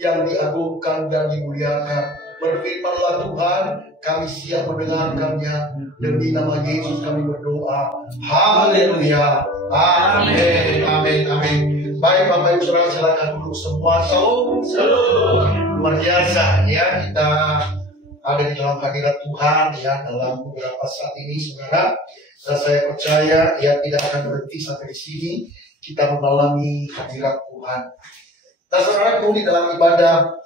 yang diagungkan dan dimuliakan. Berfirmanlah Tuhan, kami siap mendengarkannya. Demi nama Yesus kami berdoa. Haleluya. Amin. Amin. Amin. Baik Bapak Ibu Saudara, silakan duduk semua. Shalom. Luar biasa ya, kita ada di dalam hadirat Tuhan ya dalam beberapa saat ini, saudara. Dan saya percaya ya tidak akan berhenti sampai di sini. Kita mengalami hadirat Tuhan. Nah, saudara, di dalam ibadah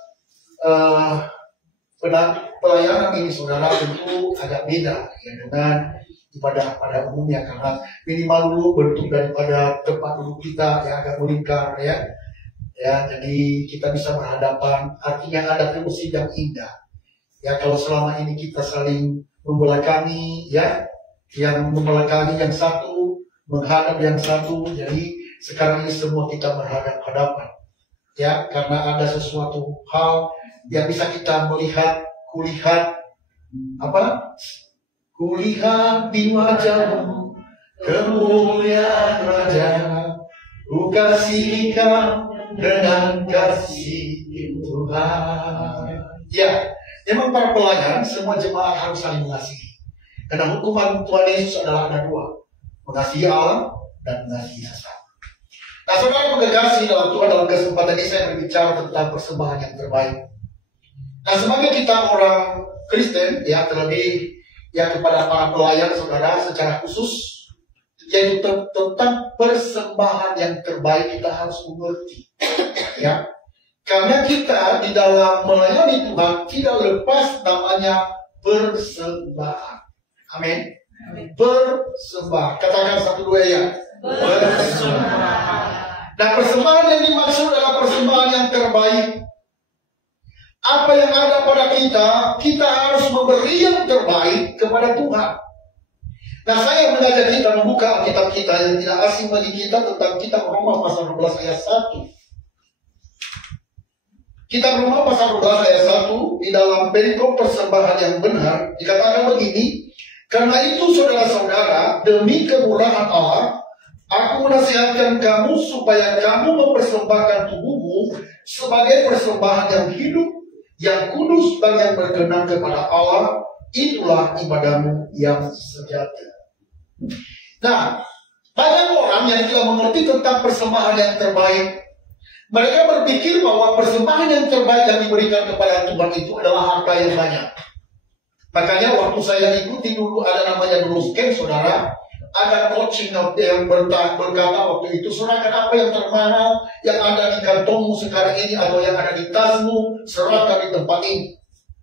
pelayanan ini, saudara, tentu agak beda ya dengan ibadah pada umumnya, karena minimal dulu bentuk daripada tempat duduk kita yang agak melingkar ya. Jadi kita bisa berhadapan, artinya ada fungsi yang indah. Ya, kalau selama ini kita saling membelakangi ya, yang membelakangi yang satu, menghadap yang satu, jadi sekarang ini semua kita berhadapan-hadapan. Ya, karena ada sesuatu hal yang bisa kita kulihat di wajahmu kemuliaan Raja, ku kasih kau dengan kasih Tuhan. Ya, memang para pelayan semua jemaat harus saling mengasihi. Karena hukuman Tuhan Yesus adalah ada dua, mengasihi Allah dan mengasihi sesama. Nah, saudara mengasihi dalam Tuhan, dalam kesempatan ini saya berbicara tentang persembahan yang terbaik. Nah, sebagai kita orang Kristen, ya terlebih ya kepada para pelayan, saudara, secara khusus, yaitu tentang persembahan yang terbaik kita harus mengerti. Ya, karena kita di dalam melayani Tuhan tidak lepas namanya persembahan. Amin. Persembahan. Katakan 1, 2 ya. Persembahan. Nah, persembahan yang dimaksud adalah persembahan yang terbaik. Apa yang ada pada kita harus memberi yang terbaik kepada Tuhan. Nah, saya mengajak kita membuka kitab kita yang tidak asing bagi kita tentang kitab Roma pasal 12 ayat 1. Kitab Roma pasal 12 ayat 1 di dalam perikop persembahan yang benar dikatakan begini, karena itu saudara-saudara, demi kemurahan Allah, aku menasihatkan kamu supaya kamu mempersembahkan tubuhmu sebagai persembahan yang hidup, yang kudus dan yang berkenan kepada Allah. Itulah ibadahmu yang sejati. Nah, banyak orang yang tidak mengerti tentang persembahan yang terbaik. Mereka berpikir bahwa persembahan yang terbaik yang diberikan kepada Tuhan itu adalah harta yang banyak. Makanya waktu saya ikuti dulu ada namanya Bruce Ken, saudara, ada coaching yang berkata waktu itu, serahkan apa yang termahal yang ada di kantongmu sekarang ini atau yang ada di tasmu, serahkan di tempat ini.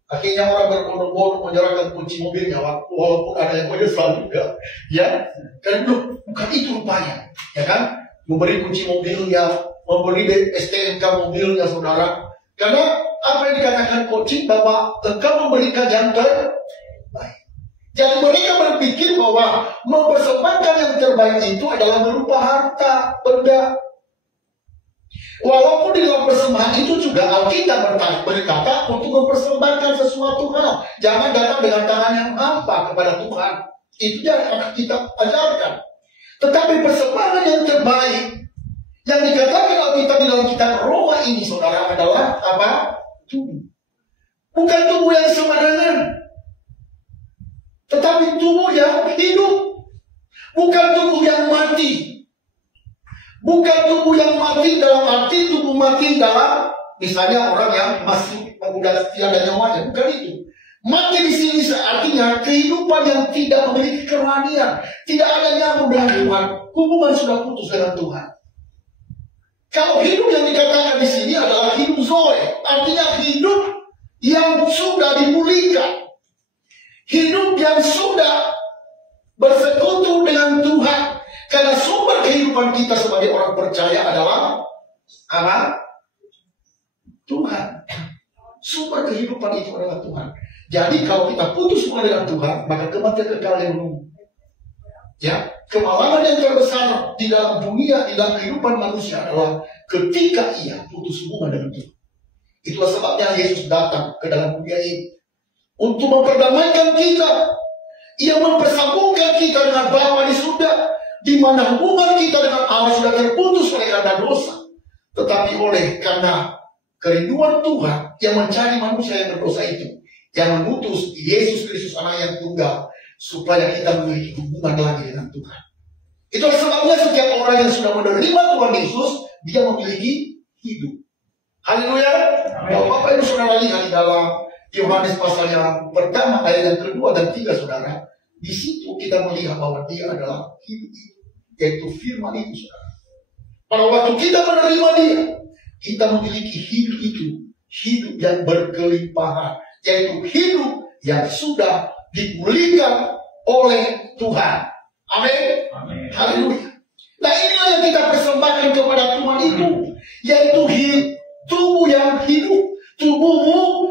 Akhirnya orang berbondong-bondong menyerahkan kunci mobilnya, walaupun ada yang menyesal juga, ya. Karena bukan itu rupanya, ya kan? Memberi kunci mobilnya, memberi STNK mobilnya, saudara. Karena apa yang dikatakan coaching bahwa engkau memberikan yang terbaik. Jadi mereka berpikir bahwa mempersembahkan yang terbaik itu adalah berupa harta, benda. Walaupun di dalam persembahan itu juga Alkitab berkata untuk mempersembahkan sesuatu hal. Jangan datang dengan tangan yang hampa kepada Tuhan. Itu yang kita ajarkan. Tetapi persembahan yang terbaik yang dikatakan Alkitab di dalam kitab Roma ini, saudara, adalah apa? Tubuh. Bukan tubuh yang sembarangan, tetapi tubuh yang hidup. Bukan tubuh yang mati. Bukan tubuh yang mati dalam arti tubuh mati dalam misalnya orang yang masih sudah tiada nyawanya. Bukan itu. Mati di sini artinya kehidupan yang tidak memiliki kerohanian, tidak ada nyambung dengan Tuhan. Hubungan sudah putus dengan Tuhan. Kalau hidup yang dikatakan di sini adalah hidup Zoe, artinya hidup yang sudah dimulihkan, hidup yang sudah bersekutu dengan Tuhan. Karena sumber kehidupan kita sebagai orang percaya adalah apa? Tuhan. Sumber kehidupan itu adalah Tuhan. Jadi kalau kita putus dengan Tuhan, maka kematian kekal yang menunggu. Ya, kemalangan yang terbesar di dalam dunia, di dalam kehidupan manusia adalah ketika ia putus hubungan dengan Tuhan. Itulah sebabnya Yesus datang ke dalam dunia ini untuk memperdamaikan kita. Ia mempersambungkan kita dengan Bapa di surga, di mana hubungan kita dengan Allah sudah terputus oleh karena dosa. Tetapi oleh karena kerinduan Tuhan yang mencari manusia yang berdosa itu, yang mengutus Yesus Kristus anak yang tunggal, supaya kita memiliki hubungan lagi dengan Tuhan. Itulah sebabnya setiap orang yang sudah menerima Tuhan Yesus, dia memiliki hidup. Haleluya. Kalau Bapak Ibu saudara lihat di dalam Yohanes pasal yang pertama, ayat yang kedua dan 3, saudara, di situ kita melihat bahwa dia adalah hidup, yaitu firman itu, saudara. Pada waktu kita menerima dia, kita memiliki hidup itu, hidup yang berkelimpahan, yaitu hidup yang sudah dipulihkan oleh Tuhan. Amin. Haleluya. Nah, inilah yang kita persembahkan kepada Tuhan itu, yaitu tubuh yang hidup, tubuhmu.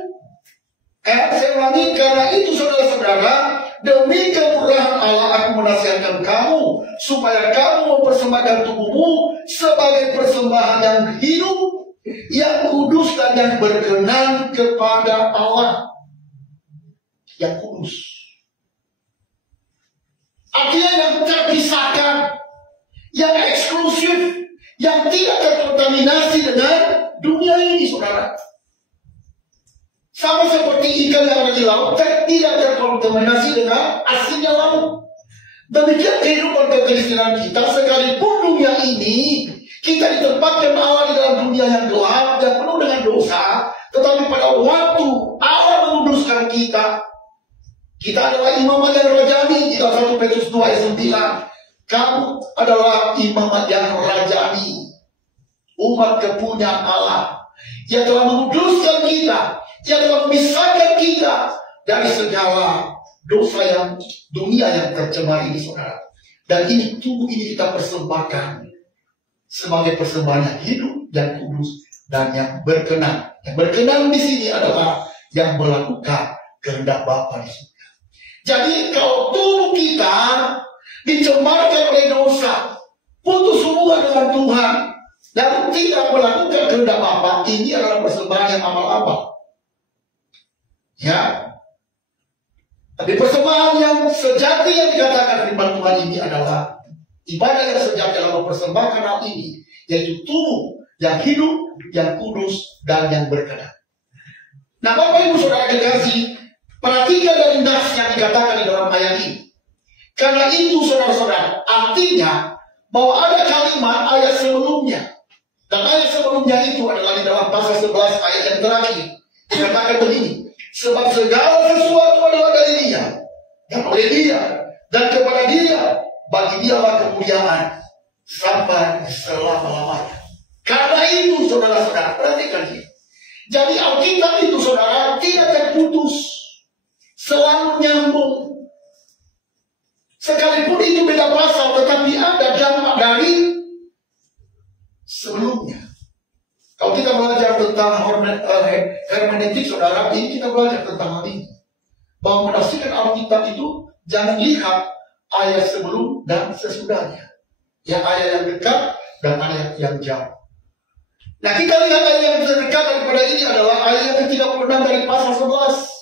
Saya ulangi, karena itu saudara-saudara, demi kemurahan Allah aku menasihatkan kamu, supaya kamu mempersembahkan tubuhmu sebagai persembahan yang hidup, yang kudus dan yang berkenan kepada Allah. Yang kudus, artinya yang terpisahkan, yang eksklusif, yang tidak terkontaminasi dengan dunia ini, saudara. Sama seperti ikan yang ada di laut, tidak terkontaminasi dengan asinnya laut. Demikian kehidupan kekristenan kita, sekalipun dunia ini kita ditempatkan Allah di dalam dunia yang gelap, yang penuh dengan dosa, tetapi pada waktu Allah menguduskan kita, kita adalah imamat yang rajani. Di dalam 1 Petrus 2 ayat 9, kamu adalah imamat yang rajani, umat kepunyaan Allah, yang telah menguduskan kita, yang telah memisahkan kita dari segala dosa yang dunia yang tercemar ini, saudara. Dan ini tubuh ini kita persembahkan sebagai persembahan yang hidup, yang kudus, dan yang berkenan. Yang berkenan di sini adalah yang melakukan kehendak Bapa di surga. Jadi kalau tubuh kita dicemarkan oleh dosa, putus hubungan dengan Tuhan, dan tidak melakukan kehendak Bapa, ini adalah persembahan yang amal-amal. Ya, tapi persembahan yang sejati yang dikatakan firman Tuhan ini adalah ibadah yang sejati dalam mempersembahkan hal ini, yaitu tubuh yang hidup, yang kudus, dan yang berkenan. Nah, Bapak Ibu saudara kekasih, perhatikan dari nas yang dikatakan di dalam ayat ini. Karena itu saudara-saudara, artinya bahwa ada kalimat ayat sebelumnya, dan ayat sebelumnya itu adalah di dalam pasal 11 ayat yang terakhir. Dikatakan begini, sebab segala sesuatu adalah dari Dia, dan oleh Dia, dan kepada Dia, bagi Dialah kemuliaan sampai selama-lamanya. Karena itu saudara-saudara, perhatikan ini. Jadi Alkitab itu saudara tidak terputus, selalu nyambung. Sekalipun itu beda pasal, tetapi ada dampak dari sebelumnya. Kalau kita belajar tentang hermeneutik, saudara, ini kita belajar tentang hal ini. Bahwa menafsirkan Alkitab itu jangan lihat ayat sebelum dan sesudahnya. Yang ayat yang dekat dan ayat yang jauh. Nah, kita lihat ayat yang terdekat daripada ini adalah ayat yang 36 dari pasal 11.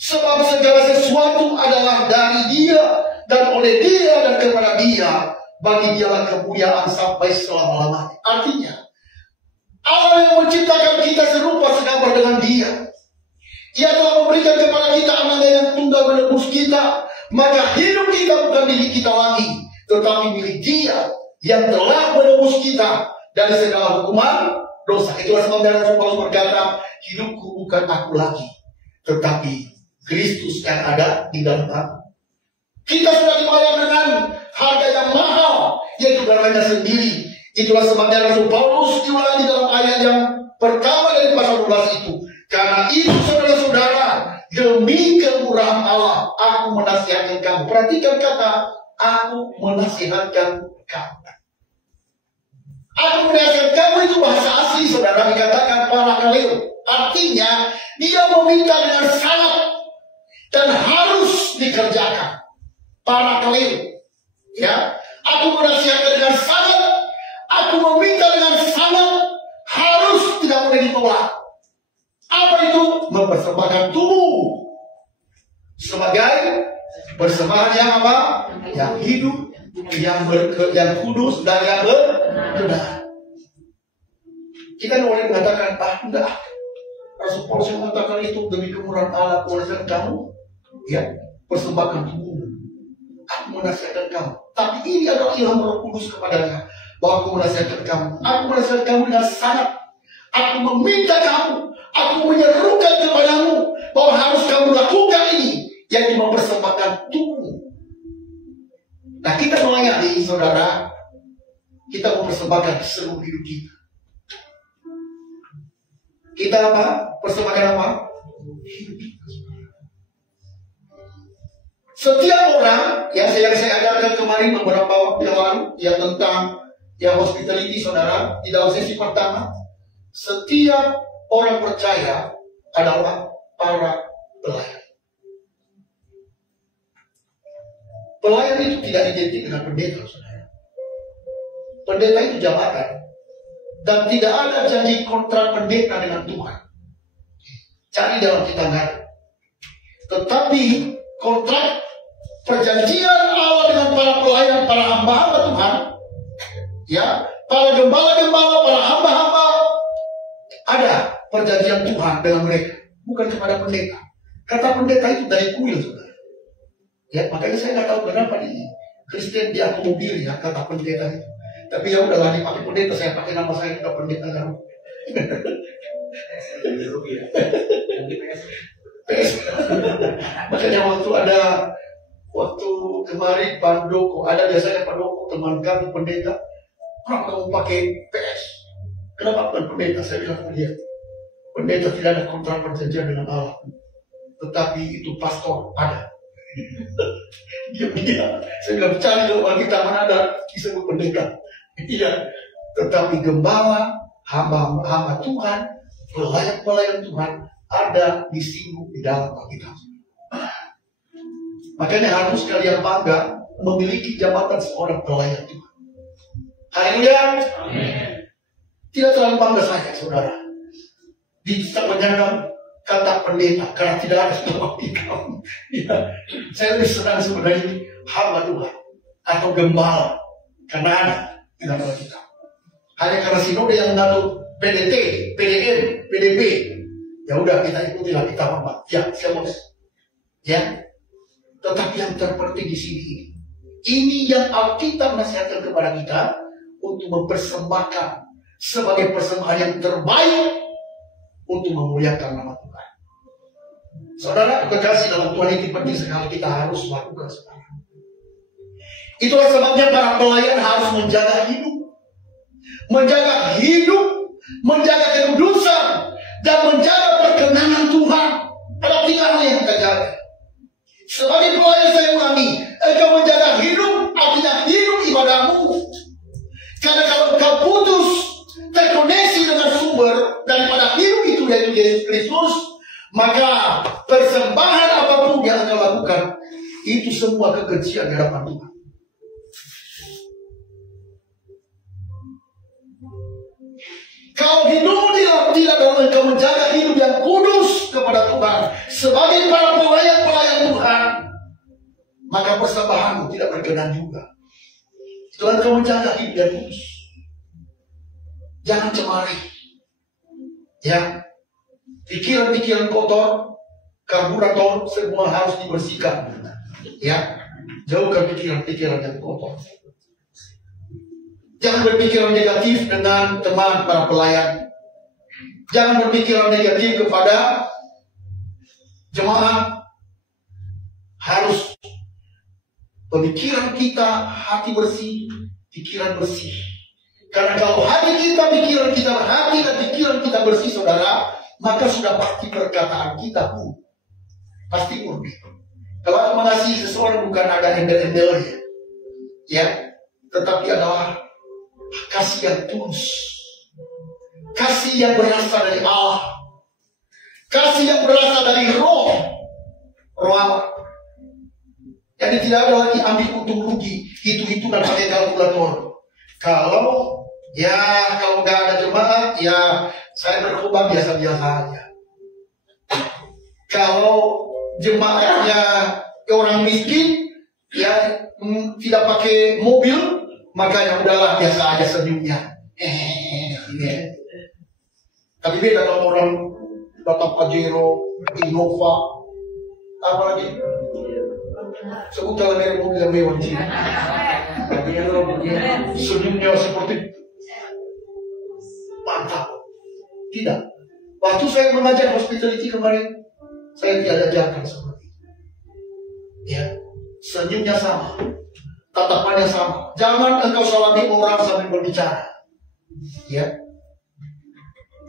Sebab segala sesuatu adalah dari Dia, dan oleh Dia, dan kepada Dia, bagi Dialah kemuliaan sampai selama-lamanya. Artinya, Allah yang menciptakan kita serupa segambar dengan Dia. Ia telah memberikan kepada kita anaknya yang tunggal menebus kita. Maka hidup kita bukan milik kita lagi, tetapi milik Dia yang telah menebus kita dari segala hukuman dosa. Itulah sebabnya Rasul Paulus berkata, hidupku bukan aku lagi, tetapi Kristus yang ada di dalam aku. Kita sudah dibayar dengan harga yang mahal, yaitu darahnya sendiri. Itulah sebabnya Rasul Paulus diulang di dalam ayat yang pertama dari pasal 12 itu. Karena itu saudara-saudara, demi kemurahan Allah, aku menasihatkan kamu. Perhatikan kata, aku menasihatkan kamu. Aku menasihatkan kamu itu bahasa asli, saudara, dikatakan parakaleo. Artinya, dia meminta dengan sangat dan harus dikerjakan. Parakaleo. Ya, aku menasihatkan dengan sangat, aku meminta dengan sangat, harus tidak boleh ditolak. Apa itu? Mempersembahkan tubuh sebagai persembahan yang apa? Yang hidup, yang kudus, dan yang berkenan. Kita boleh mengatakan, enggak. Rasul Paulus yang mengatakan itu demi kemurahan Allah, aku menasihatkan kamu, ya, persembahkan tubuhmu. Aku menasihatkan kamu. Tapi ini adalah ilham Roh Kudus kepadanya, bahwa aku menasihatkan kamu. Aku menasihatkan kamu dengan sangat. Aku meminta kamu, aku menyerukan kepadamu bahwa harus kamu lakukan ini, yaitu mempersembahkan tubuh. Nah, kita melayani, saudara, kita mempersembahkan seluruh hidup kita. Kita apa? Persembahkan apa? Hidup kita. Setiap orang yang saya ajarkan kemarin beberapa waktu yang lalu, yang tentang yang hospitality, saudara, di dalam sesi pertama, setiap orang percaya adalah para pelayan. Pelayan itu tidak identik dengan pendeta, saudara. Pendeta itu jabatan. Dan tidak ada janji kontrak pendeta dengan Tuhan. Cari dalam kitab nggak ada. Tetapi kontrak perjanjian Allah dengan para pelayan, para hamba-hamba Tuhan, ya, para gembala-gembala, para hamba-hamba, ada perjanjian Tuhan dengan mereka, bukan kepada pendeta. Kata pendeta itu dari kuil, saudara. Ya, makanya saya nggak tahu kenapa di Kristen diakomodir ya kata pendeta itu. Tapi ya udahlah, dipakai pendeta, saya pakai nama saya juga pendeta kan. Makanya waktu kemarin Pak Doko, ada biasanya Pak Doko teman kami pendeta, orang kamu pakai PS. Kenapa bukan pendeta? Saya bilang ke dia, pendeta tidak ada kontrak perjanjian dengan Allah, tetapi itu pastor ada. Dia, saya bilang cari kalau kita mana ada disebut pendeta. Iya, tetapi gembala, hamba Tuhan, pelayan Tuhan ada disinggung di dalam Alkitab. Makanya harus kalian bangga memiliki jabatan seorang pelayan Tuhan. Haleluya. Tidak terlalu bangga saya, saudara, menyanggah kata pendeta karena tidak ada dalam Alkitab. Ya, saya lebih senang sebenarnya hamba Tuhan atau gembala karena ada di dalam Alkitab. Hanya karena sinode yang mengatur PDT, PDM, PDB, ya udah kita ikuti lah kita apa? Ya, saya mau. Ya, tetapi yang terpenting di sini ini yang Alkitab nasihatkan kepada kita untuk mempersembahkan sebagai persembahan yang terbaik untuk memuliakan nama Tuhan. Saudara kekasih dalam Tuhan, ini penting sekali kita harus lakukan sekarang. Itulah sebabnya para pelayan harus menjaga hidup, menjaga kekudusan, dan menjaga perkenanan Tuhan. Ada tiga yang kita jaga. Sebagai pelayan saya ulangi, engkau menjaga hidup, artinya hidup ibadahmu. Karena kalau engkau putus terkoneksi dengan sumber daripada hidup itu, yaitu Yesus Kristus, maka persembahan apapun yang engkau lakukan itu semua kekejian di hadapan Tuhan. Kalau hidupmu tidak dalam engkau menjaga hidup yang kudus kepada Tuhan sebagai para pelayan Tuhan, maka persembahanmu tidak berkenan juga. Tuhan, engkau menjaga hidup yang kudus. Jangan cemari. Ya, pikiran-pikiran kotor, karburator, semua harus dibersihkan. Ya, jauhkan pikiran-pikiran yang kotor. Jangan berpikiran negatif dengan teman para pelayan. Jangan berpikiran negatif kepada jemaat. Harus pemikiran kita, hati bersih, pikiran bersih. Karena kalau hati kita, pikiran kita, hati dan pikiran kita bersih, saudara, maka sudah pasti perkataan kita pun pasti murni. Kalau mengasihi seseorang bukan ada embel-embelnya, ya, tetapi adalah kasih yang tulus, kasih yang berasal dari Allah, kasih yang berasal dari Roh Allah. Jadi tidak ada lagi ambil untung rugi, hitung-hitungan pakai kalkulator. Kalau nggak ada jemaat, ya saya berkorban biasa-biasa aja. Kalau jemaatnya orang miskin, ya tidak pakai mobil, maka ya udahlah biasa aja senyumnya. Tapi beda kalau orang datang Pajero, Innova, apa lagi? Sebut jalan merek mobil yang mewah di sini. Senyumnya seperti mantap. Tidak. Waktu saya mengajar hospitality kemarin, saya tidak ajarkan seperti itu. Ya, senyumnya sama, tatapannya sama. Jangan engkau salami orang sambil berbicara. Ya.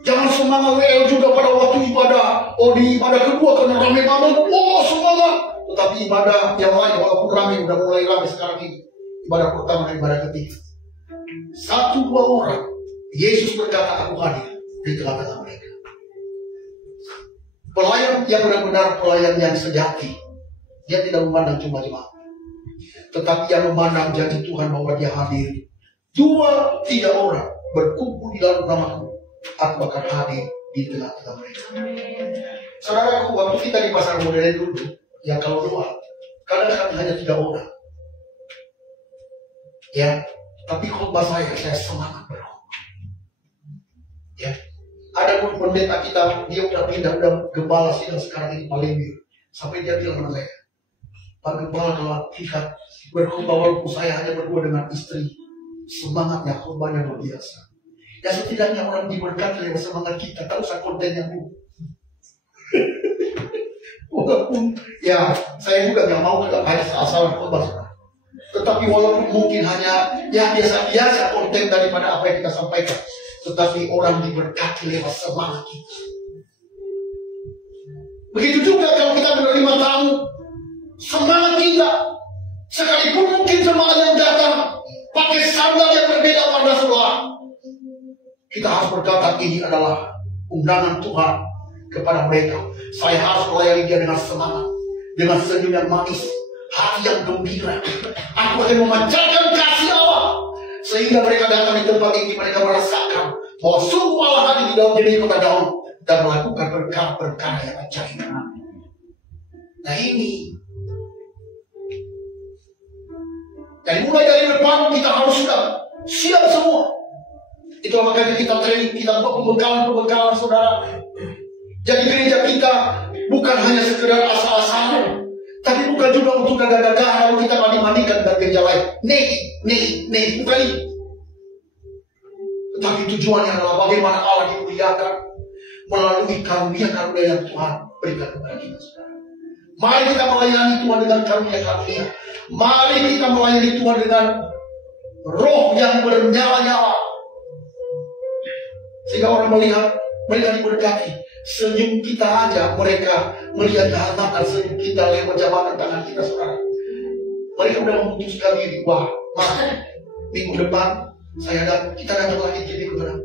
Jangan semangat WL juga pada waktu ibadah. Oh, di ibadah kedua karena ramai banget. Oh, semangat. Tetapi ibadah yang lain walaupun ramai, udah mulai ramai sekarang ini. Ibadah pertama dan ibadah ketiga. 1-2 orang. Yesus berkata, aku hadir di tengah-tengah mereka. Pelayan yang benar-benar pelayan yang sejati. Dia tidak memandang cuma jemaat. Tetapi yang memandang janji Tuhan bahwa dia hadir. 2-3 orang berkumpul di dalam namaku, aku akan hadir di tengah-tengah mereka. Saudaraku, waktu kita di pasar modern dulu, ya kalau doa, kadang kami hanya 3 orang. Ya, tapi khotbah saya semangat berkhotbah. Ya, ada pun pendeta kita, dia udah pindah, udah gembala sidang sekarang ini Palembang. Sampai dia bilang sama saya, Pak Gembala, kalau lihat berkhotbah walaupun saya hanya berdua dengan istri, semangatnya khotbahnya luar biasa. Ya setidaknya orang diberkati lewat semangat kita, tak usah kontennya dulu. Walaupun ya saya juga nggak mau hanya asal khotbah. Tetapi walaupun mungkin hanya ya biasa-biasa konten daripada apa yang kita sampaikan, tetapi orang diberkati lewat semangat kita. Begitu juga kalau kita menerima tamu, semangat kita, sekalipun mungkin jemaat yang datang pakai sandal yang berbeda warna sebelah, kita harus berkata ini adalah undangan Tuhan kepada mereka. Saya harus melayani dia dengan semangat, dengan senyum yang manis, hati yang gembira. Aku akan memancarkan kasih Allah sehingga mereka datang di tempat ini, mereka merasakan bahwa sungguh Allah hadir di dalam diri kota Daud dan melakukan berkah-berkah yang ajaib. Nah ini, jadi mulai dari depan kita harus sudah siap semua. Itu makanya kita training, kita buat pembekalan saudara. Jadi gereja kita bukan hanya sekedar asal-asalan, tapi bukan juga untuk gagah-gagah lalu kita mandi-mandikan dan gereja lain. Nih, bukan ini. Tetapi tujuannya adalah bagaimana Allah dimuliakan melalui karunia-karunia yang Tuhan berikan kepada kita, saudara. Mari kita melayani Tuhan dengan karunia-karunia. Mari kita melayani Tuhan dengan roh yang bernyala-nyala, sehingga orang melihat mereka diberkati. Senyum kita aja mereka melihat kehangatan senyum kita lewat jabatan tangan kita, saudara. Mereka sudah memutuskan diri, wah, minggu depan kita datang lagi jadi kebenaran.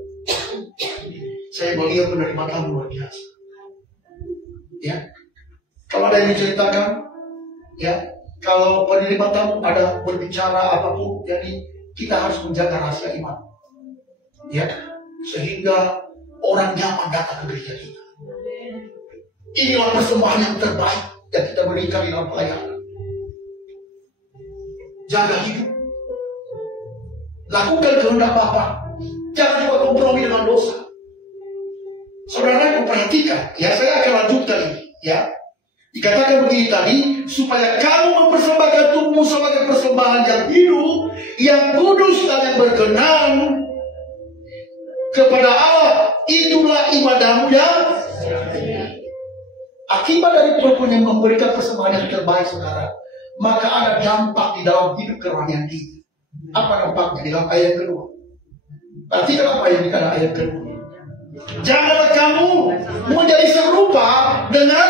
Saya melihat menerima tamu luar biasa. Ya, kalau ada yang diceritakan, ya, kalau penerima tamu ada berbicara apapun, jadi kita harus menjaga rahasia iman. Ya, sehingga orang nyaman datang ke gereja kita. Inilah persembahan yang terbaik yang kita berikan di dalam pelayanan. Jaga hidup, lakukan kehendak Bapa, jangan juga kompromi dengan dosa. Saudara, perhatikan, ya saya akan lanjutkan ini, ya. Dikatakan begini tadi, supaya kamu mempersembahkan tubuhmu sebagai persembahan yang hidup, yang kudus dan yang berkenan kepada Allah, itulah ibadahmu yang akibat dari Tuhan yang memberikan persembahan yang terbaik, saudara, maka ada dampak di dalam hidup kerohanian kita. Apa dampaknya di dalam ayat kedua? Perhatikan apa yang dikatakan ayat kedua. Janganlah kamu menjadi serupa dengan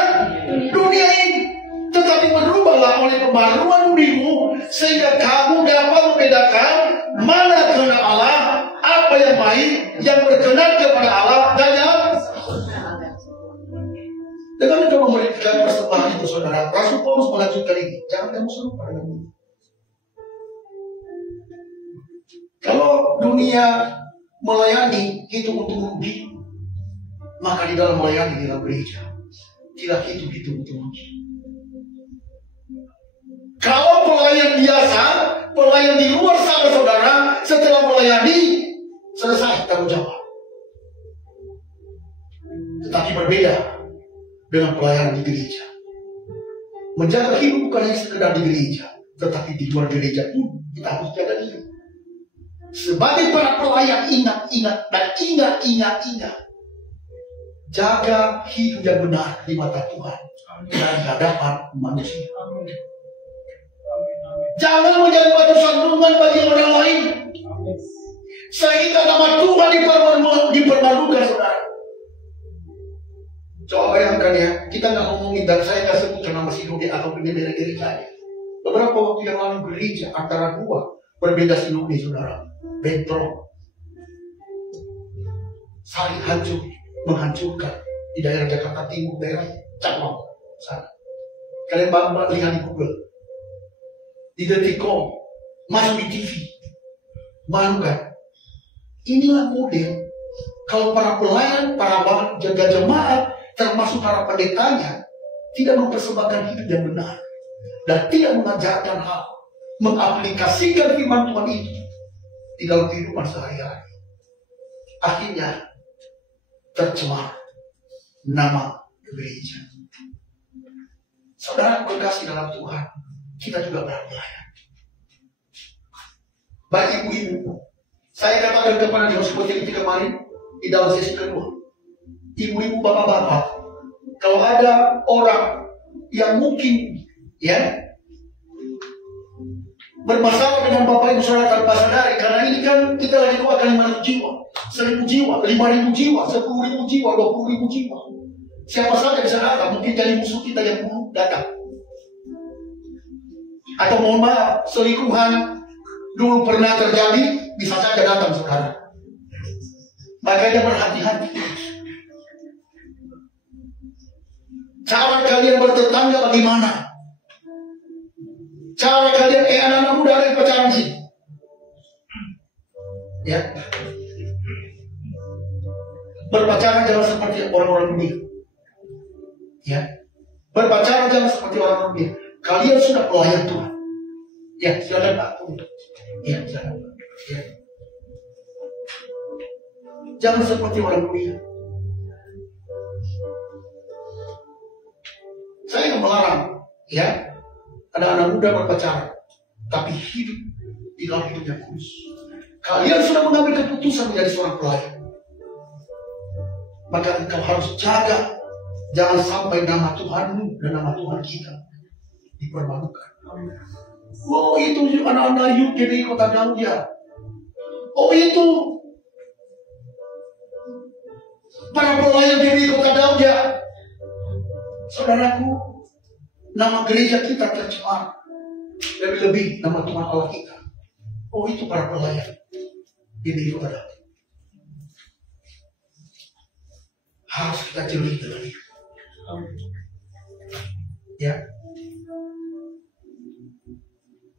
dunia ini, tetapi berubahlah oleh pembaharuan dirimu, sehingga kamu dapat membedakan mana kehendak Allah, apa yang baik, yang berkenan kepada Allah, dan yang dengan mencoba memberikan persembahan itu, saudara, Rasul Paulus melanjutkan ini, jangan kamu serupa dengan dunia. Kalau dunia melayani itu untuk rugi, maka di dalam melayani di dalam gereja tidak itu untuk rugi. Kalau pelayan biasa, pelayan di luar sana, saudara, setelah melayani selesai tanggung jawab. Tetapi berbeda dengan pelayanan di gereja. Menjaga hidup bukan hanya sekedar di gereja, tetapi di luar gereja pun kita harus jaga diri. Sebagai para pelayan, ingat. Jaga hidup yang benar di mata Tuhan dan di hadapan manusia. Jangan menjadi batu sandungan bagi orang lain, sehingga nama Tuhan dipermalukan, saudara. Coba bayangkan ya, kita nggak ngomongin, dan saya nggak sebutkan nama sinode atau bendera gerejanya. Beberapa waktu yang lalu gereja antara dua berbeda sinode, saudara, bentrok, saling menghancurkan di daerah Jakarta Timur, daerah Cawang sana. Kalian lihat di Google, di Detikcom, masuk di TV, malu kan? Inilah model kalau para pelayan, para jaga jemaat, termasuk para pendetanya, tidak mempersembahkan hidup yang benar dan tidak mengajarkan hal, mengaplikasikan firman Tuhan itu di dalam kehidupan sehari-hari. Akhirnya tercemar nama gereja. Saudara berkasih dalam Tuhan, kita juga pelayan. Baik ibu-ibu, saya katakan kepada di hospitality kemarin di dalam sesi kedua, ibu-ibu, bapak-bapak, kalau ada orang yang mungkin bermasalah dengan bapak ibu saudara tanpa sadari, karena ini kan kita lagi doakan 500 jiwa, 1.000 jiwa, 5.000 jiwa, 10.000 jiwa, 20.000 jiwa. Siapa saja bisa datang, mungkin jadi musuh kita yang dulu datang. Atau mohon maaf, selingkuhan dulu pernah terjadi, bisa saja datang sekarang. Makanya berhati-hati. Cara kalian bertetangga bagaimana? Cara kalian, anak-anak muda ada yang pacaran sih. Ya. Berpacaran jangan seperti orang-orang dunia. Ya. Berpacaran jangan seperti orang dunia. Kalian sudah pelayan Tuhan. Ya, silakan Pak. Ya, silakan. Ya. Jangan seperti orang dunia. Saya nggak melarang, ya, ada anak muda berpacaran, tapi hidup di dalam hidup yang kudus. Kalian sudah mengambil keputusan menjadi seorang pelayan, maka engkau harus jaga, jangan sampai nama Tuhanmu dan nama Tuhan kita dipermalukan. Oh, itu anak-anak Yud di kota Gambia. Oh, itu para pelayan di kota Gambia. Saudaraku, nama gereja kita tercemar, lebih-lebih nama Tuhan Allah kita. Oh, itu para pelayan di kota Gambia. Harus kita jeli dengan itu. Ya.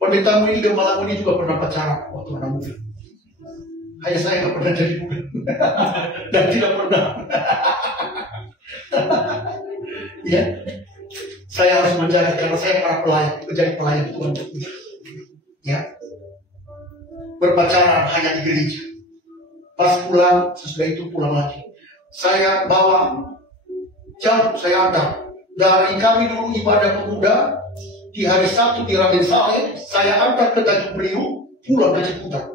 Pendeta ini Gemalang ini juga pernah pacaran waktu anak muda. Hanya saya nggak pernah jadi muda dan tidak pernah. Ya, saya harus menjaga karena saya para pelayan, menjadi pelayan Tuhan. Ya, berpacaran hanya di gereja. Pas pulang, sesudah itu pulang lagi. Saya bawa jauh, saya antar dari kami dulu ibadah pemuda. Di hari Sabtu di Raden Saleh, saya antar ke Tanjung Priok, pulang ke Ciputat.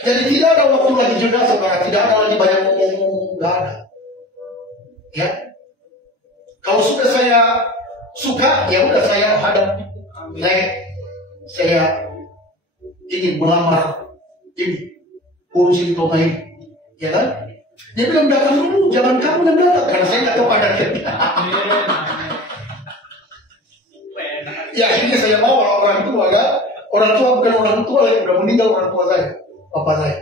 Jadi tidak ada waktu lagi jeda, saudara. Tidak ada lagi banyak ngomong-ngomong, tidak ada. Ya, kalau sudah saya suka, ya udah saya hadap. Saya ingin melamar ini, urusin Toma ini, ya kan? Dia bilang datang dulu, jangan kamu yang datang, karena saya nggak tahu pada dia. Ya akhirnya saya bawa orang tua kan. Orang tua bukan orang tua yang sudah meninggal, orang tua saya, bapak saya.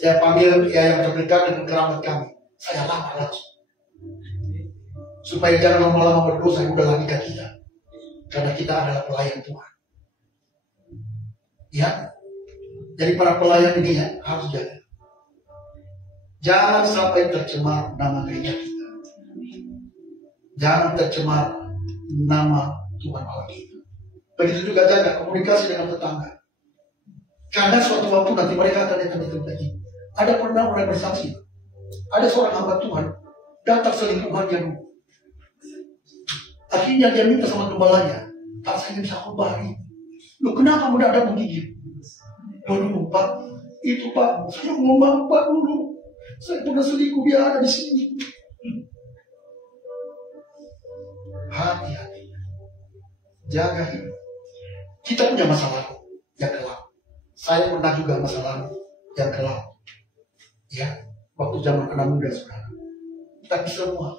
Saya panggil ya yang terdekat dan kerabat kami. Saya lamar langsung. Supaya jangan lama-lama berdosa yang udah nikah kita. Karena kita adalah pelayan Tuhan. Ya. Jadi para pelayan ini ya, harus jaga. Jangan sampai tercemar nama gereja kita. Jangan tercemar nama Tuhan Allah kita. Begitu juga jaga komunikasi dengan tetangga. Karena suatu waktu nanti mereka akan datang lagi. Ada pernah orang bersaksi. Ada seorang hamba Tuhan datang selingkuhannya dulu. Akhirnya dia minta sama gembalanya, "Pak, saya bisa kembali." "Loh, kenapa mendadak menggigit?" "Waduh, Pak, itu Pak, saya mau maaf Pak dulu. Saya pernah selingkuh, dia ada di sini." Hati-hati, jaga hidup. Kita punya masa lalu yang kelam. Saya pernah juga masa lalu yang kelam. Ya, waktu zaman anak muda, saudara. Tapi semua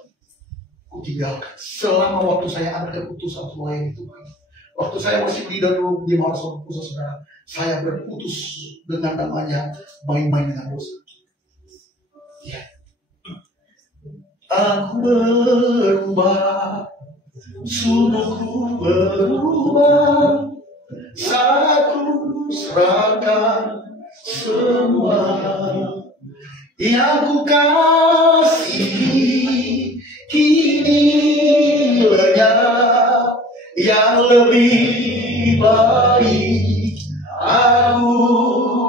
kutinggalkan selama waktu saya ada keputusan melayani Tuhan. Waktu saya masih leader dulu di Maharasura Pusat, saudara, saya berputus dengan namanya main-main dengan dosa. Ya. Aku berubah, sungguhku berubah, saat ku serahkan semua yang ku kasihi, kini lenyap yang lebih baik. Aku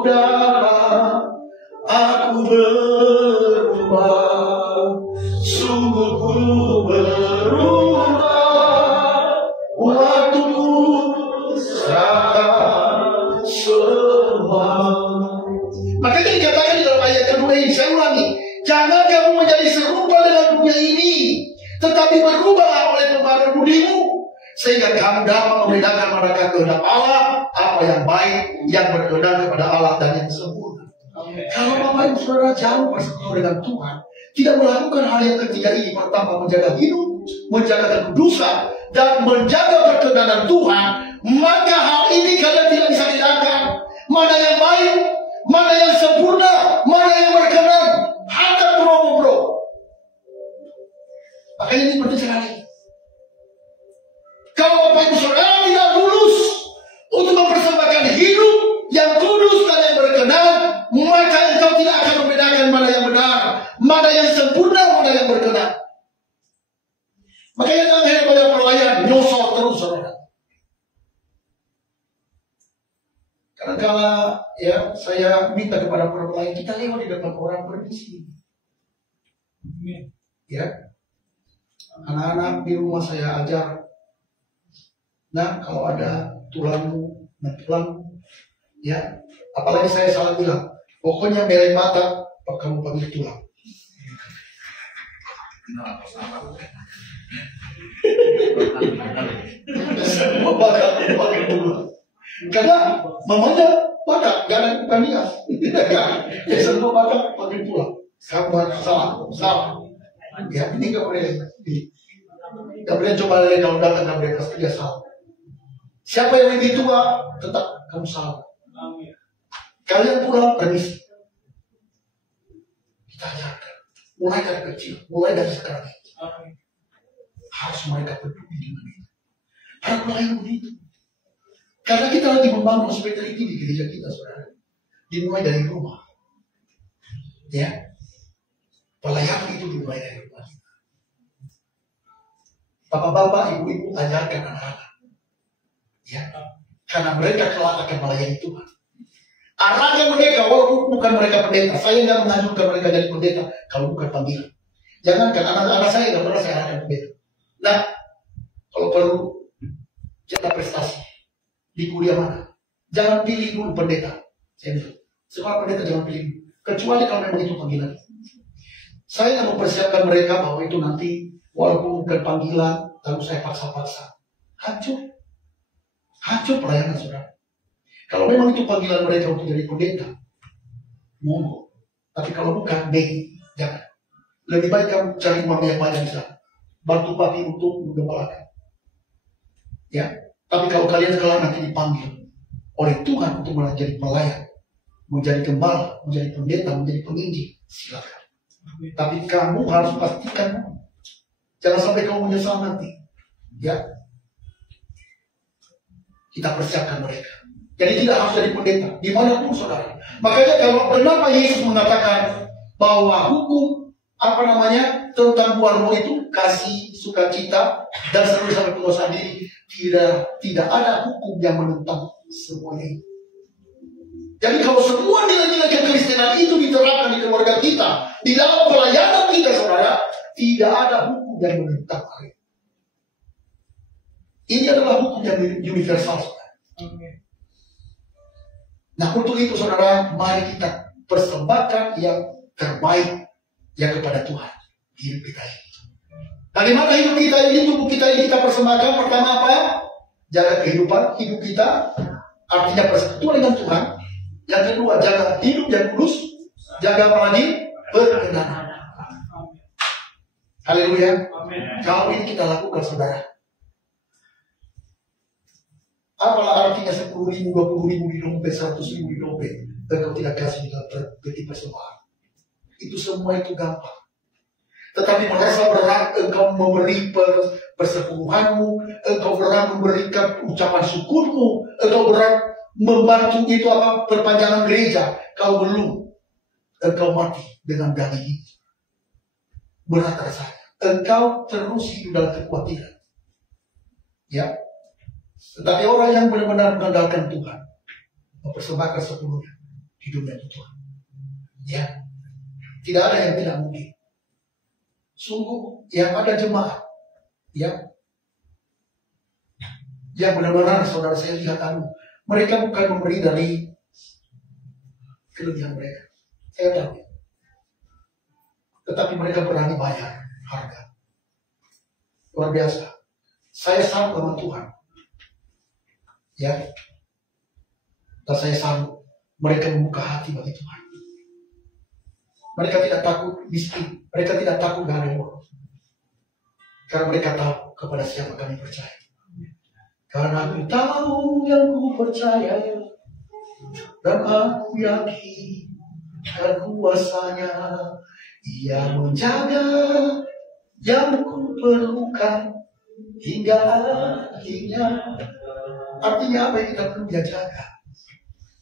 dapat, aku berubah, sungguh ku berubah, waktu serahkan semua. Makanya dikatakan di dalam ayat kedua ini, saya ulangi, jangan kamu menjadi serupa dengan dunia ini, tetapi berubah oleh pembaharuan budimu, sehingga kamu dapat membedakan manakah kehendak Allah, apa yang baik, yang berkenan kepada Allah dan yang sempurna. Kalau Bapak Ibu Saudara jauh bersekutu dengan Tuhan, tidak melakukan hal yang ketiga ini, pertama menjaga hidup, menjaga kekudusan, dan menjaga perkenanan Tuhan, maka hal ini kalian tidak bisa bedakan mana yang baik, mana yang sempurna, mana yang berkenan. Hantar bro. Makanya ini penting sekali. Kalau Bapak Ibu Saudara tidak lulus untuk mempersembahkan hidup yang kudus dan yang berkenan, maka engkau tidak akan membedakan mana yang benar, mana yang sempurna, mana yang berkenan. Makanya jangan hanya banyak pelayan nyosor terus, saudara. Karena kalau ya saya minta kepada para pelayan, kita lewat di depan orang berbisik. Ya, anak-anak di rumah saya ajar. Nah, kalau ada tulangmu, tulang, ya, apalagi saya salah bilang, pokoknya merah mata, kamu panggil tulang. Semua bakal panggil tulang. Karena mamanya bakal, gak ada bukan ya semua bakal panggil tulang. Kamu harus salah. Ya, ini gak boleh. Gak boleh coba lagi kalau datang gak boleh pasti dia salah. Siapa yang lebih tua, tetap kamu salah. Kalian pulang permisi. Kita ajarkan. Mulai dari kecil, mulai dari sekarang. Harus mereka peduli dengan itu. Harus mulai begitu. Karena kita lagi membangun hospitality di gereja kita, saudara. Dimulai dari rumah. Ya. Pelayanan itu dimulai dari rumah. Bapak-bapak, ibu-ibu, ajarkan anak-anak. Ya, karena mereka kelak akan melayani Tuhan. Arahkan mereka, walaupun bukan mereka pendeta. Saya nggak mengajukan mereka jadi pendeta kalau bukan panggilan. Jangankan anak-anak saya nggak pernah saya arahkan pendeta. Nah, kalau perlu cetak prestasi di kuliah mana, jangan pilih dulu pendeta. Saya bilang, semua pendeta jangan pilih dulu. Kecuali kalau memang itu panggilan. Saya nggak mempersiapkan mereka bahwa itu nanti walaupun bukan panggilan, lalu saya paksa-paksa. Hancur pelayanan, saudara. Kalau memang itu panggilan mereka untuk jadi pendeta, monggo. Tapi kalau bukan, jangan. Lebih baik kamu cari uang yang banyak di sana. Bantu papi untuk menggembalakan. Ya. Tapi kalau kalian kelak nanti dipanggil oleh Tuhan untuk menjadi pelayan, menjadi gembala, menjadi pendeta, menjadi penginjil, silakan. Tapi kamu harus pastikan, jangan sampai kamu menyesal nanti. Ya. Kita persiapkan mereka. Jadi tidak harus jadi pendeta, dimanapun saudara. Makanya kalau kenapa Yesus mengatakan bahwa hukum tentang buah roh itu kasih, sukacita, dan seterusnya sampai penguasaan diri, tidak ada hukum yang menentang semuanya itu. Jadi kalau semua nilai-nilai kekristenan itu diterapkan di keluarga kita, di dalam pelayanan kita, saudara, tidak ada hukum yang menentang hal itu. Ini adalah hukum yang universal, saudara. Nah, untuk itu, saudara, mari kita persembahkan yang terbaik yang kepada Tuhan. Hidup kita ini. Bagaimana hidup kita ini, tubuh kita ini kita persembahkan? Pertama apa? Jaga kehidupan hidup kita, artinya persekutuan dengan Tuhan. Yang kedua, jaga hidup yang kudus. Jaga apa lagi? Perkenanan. Haleluya. Kalau ini kita lakukan, saudara, apalah artinya 10.000, 20.000 di dompet, 100.000 di dompet, dan kau tidak kasih dalam peti persembahan. Itu semua itu gampang. Tetapi merasa berat engkau memberi persepuluhanmu, engkau berat memberikan ucapan syukurmu, engkau berat membantu itu apa perpanjangan gereja, kau belum, engkau mati dengan daging itu. Berat rasanya. Engkau terus hidup dalam kekhawatiran. Ya. Tetapi orang yang benar-benar mengandalkan Tuhan, mempersembahkan sepenuhnya hidupnya untuk Tuhan. Ya. Tidak ada yang tidak mungkin. Sungguh yang ada jemaat, ya, yang benar-benar saudara saya lihat mereka bukan memberi dari kelebihan mereka, saya tahu, tetapi mereka berani bayar harga luar biasa. Saya sanggup sama Tuhan, ya, dan saya sanggup mereka membuka hati bagi Tuhan. Mereka tidak takut miskin. Mereka tidak takut gak ada uang. Karena mereka tahu kepada siapa kami percaya. Karena aku tahu yang ku percaya, dan aku yakin dan kuasanya, Ia menjaga yang ku perlukan hingga akhirnya. Artinya apa yang kita perlu dia jaga.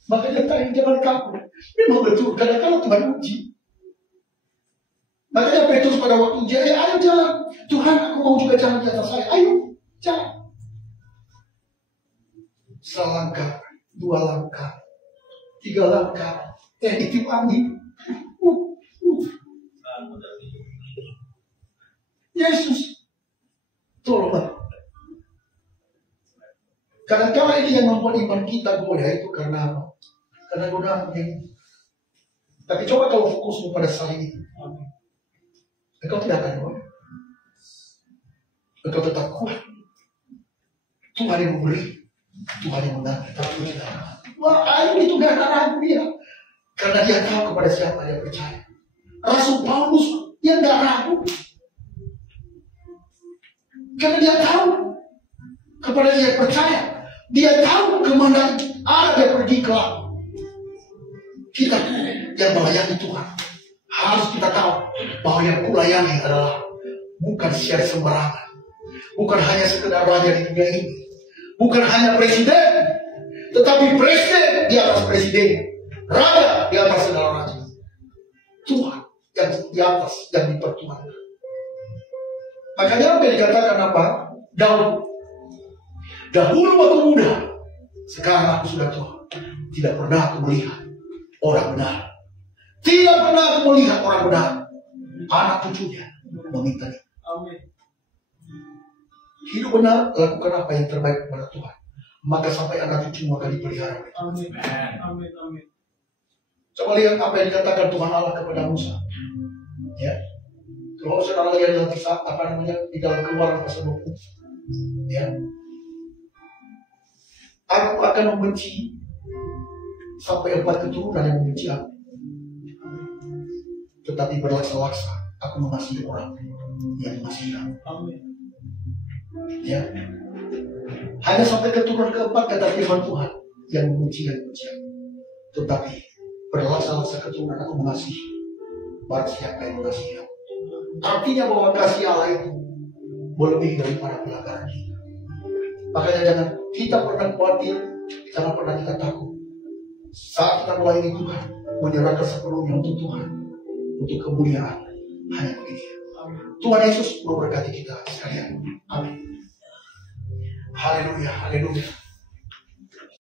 Makanya tadi jangan takut. Memang betul, kadang-kadang Tuhan uji. Makanya Petrus pada waktu ujian, ayo jalan. Tuhan, aku mau juga jalan di atas saya. Ayo, jalan. Selangkah, 2 langkah, 3 langkah. Ditiup angin. Yesus, tolonglah. Kadang-kadang ini yang membuat iman kita goyah itu karena apa? Karena godaan ini. Tapi coba kalau fokusmu pada saling itu. Engkau tidak akan goyah. Engkau tetap kuat. Tuhan yang memberi, Tuhan yang menang. Wah, Ayub itu gak ada ragu dia. Karena dia tahu kepada siapa dia percaya. Rasul Paulus, dia gak ragu. Karena dia tahu kepada dia percaya. Dia tahu kemana ada pergi kelak. Kita yang melayani Tuhan harus kita tahu bahwa yang kulayani adalah bukan secara sembarangan, bukan hanya sekedar raja di dunia ini, bukan hanya presiden, tetapi presiden di atas presiden, raja di atas segala raja, Tuhan yang di atas yang dipertuhankan. Makanya apa yang dikatakan apa? Daud, dahulu aku muda, sekarang aku sudah tua, tidak pernah aku melihat orang benar. Tidak pernah aku melihat orang benar. Anak cucunya meminta. Amin. Hidup benar, lakukan apa yang terbaik kepada Tuhan. Maka sampai anak cucumu akan dipelihara. Amin. Amin. Amin. Coba lihat apa yang dikatakan Tuhan Allah kepada Musa. Ya. Kalau saudara lihat dalam kisah apa namanya di dalam Keluaran pasal 20. Ya. Aku akan membenci sampai 4 keturunan yang membenci aku. Tetapi berlaksa-laksa aku mengasihi orang yang mengasihi aku. Ya. Hanya sampai keturunan keempat kata firman Tuhan yang membenci dan membenci aku. Tetapi berlaksa-laksa keturunan aku mengasihi barang siapa yang mengasihi aku. Artinya bahwa kasih Allah itu melebihi daripada pelanggaran kita. Makanya jangan kita pernah khawatir, jangan pernah kita takut. Saat kita melayani Tuhan, menyerahkan sepenuhnya untuk Tuhan, untuk kemuliaan hanya bagi Dia. Tuhan Yesus memberkati kita sekalian. Amin. Haleluya, haleluya.